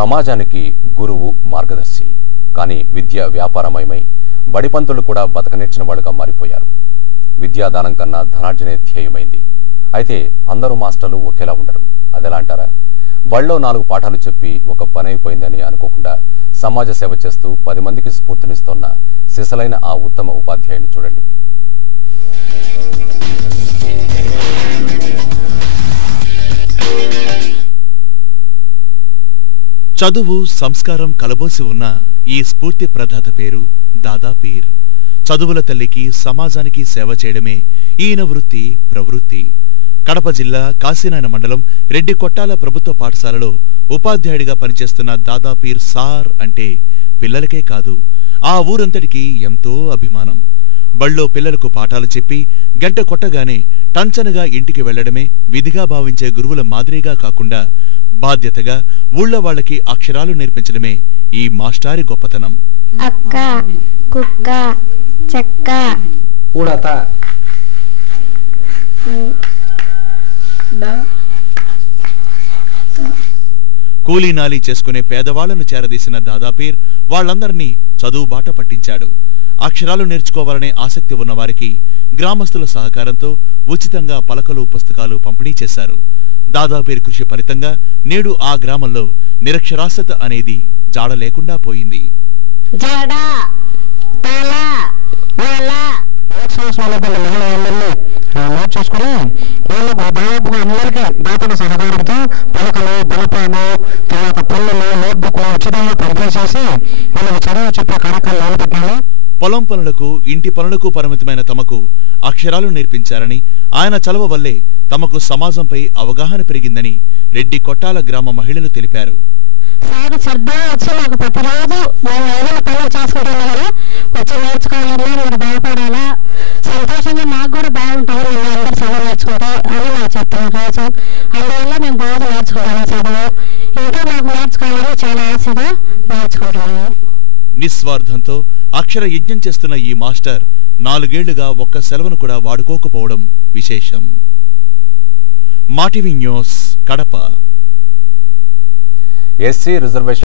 సమాజానికి గురువు మార్గదర్శి. కానీ విద్య వ్యాపారమయమై బడిపంతులు కూడా బతకనేర్చిన వాళ్ళుగా మారిపోయారు. విద్యాదానం కన్నా ధనార్జనే ధ్యేయమైంది. అయితే అందరూ మాస్టర్లు ఒకేలా ఉండరు. అదెలా అంటారా? బళ్ళో 4 పాఠాలు చెప్పి ఒక పని అయిపోయిందని అనుకోకుండా సమాజ సేవ చేస్తూ 10 మందికి స్ఫూర్తినిస్తోన్న సిసలైన ఆ ఉత్తమ ఉపాధ్యాయుని చూడండి. చదువు సంస్కారం కలబోసి ఉన్న ఈ స్ఫూర్తి ప్రదాత పేరు దాదా పీర్. చదువుల తల్లికి సమాజానికి సేవ చేయడమే ఈయన వృత్తి ప్రవృత్తి. కడప జిల్లా కాశీనాయన మండలం రెడ్డి కొట్టాల ప్రభుత్వ పాఠశాలలో ఉపాధ్యాయుడిగా పనిచేస్తున్న దాదా పీర్ సార్ అంటే పిల్లలకే కాదు, ఆ ఊరంతటికీ ఎంతో అభిమానం. బళ్ళో పిల్లలకు పాఠాలు చెప్పి గంట కొట్టగానే టంచనగా ఇంటికి వెళ్లడమే విధిగా భావించే గురువుల మాదిరిగా కాకుండా బాధ్యతగా ఊళ్ళో వాళ్ళకి అక్షరాలు నేర్పించడమే ఈ మాస్టారి గొప్పతనం. అక్క, కుక్క, చెక్క, ఉడత, కూలీనాలీ చేసుకునే పేదవాళ్లను చేరదీసిన దాదాపీర్ వాళ్లందర్నీ చదువు బాట పట్టించాడు. అక్షరాలు నేర్చుకోవాలనే ఆసక్తి ఉన్నవారికి గ్రామస్తుల సహకారంతో ఉచితంగా పలకలు పుస్తకాలు పంపిణీ చేశారు. దాదాపీర్ కృషి ఫలితంగా నేడు ఆ గ్రామంలో నిరక్షరాస్యత అనేది జాడ లేకుండా పోయింది. నోట్ చేసుకుని వాళ్ళకు దాదాపుగా అందరికీ దాతల సహకారంతో పలకలు, బలపాలు, తర్వాత పనులు, నోట్బుక్ ఉచితంగా పంపిణీ చేసి వాళ్ళకి చదువు చెప్పే కార్యక్రమం మొదలుపెట్టాము. పొలం పనులకు, ఇంటి పనులకు పరిమితమైన తమకు అక్షరాలు నేర్పించారని, ఆయన చలవ వల్లే తమకు సమాజంపై అవగాహన పెరిగిందని రెడ్డి కొట్టాల గ్రామ మహిళలు తెలిపారు. సార్ శ్రద్ధ వచ్చి మాకు ప్రతిరోజు మేము ఏదైనా పనులు చేసుకుంటాం కదా, వచ్చి నేర్చుకోవాలన్నా మీరు బాగుపడాలా, సంతోషంగా మాకు కూడా బాగుంటుంది మేము అందరూ చదువు నేర్చుకుంటే అని మాకు చెప్తాను రోజు. అందువల్ల మేము బాగా నేర్చుకుంటాము చదువు. ఇంకా మాకు నేర్చుకోవాలని చాలా ఆశగా నేర్చుకుంటున్నాము. నిస్వార్థంతో అక్షర యజ్ఞం చేస్తున్న ఈ మాస్టర్ 4 ఏళ్లుగా ఒక్క సెలవును కూడా వాడుకోకపోవడం విశేషం. Maa TV news, Kadapa. SC reservation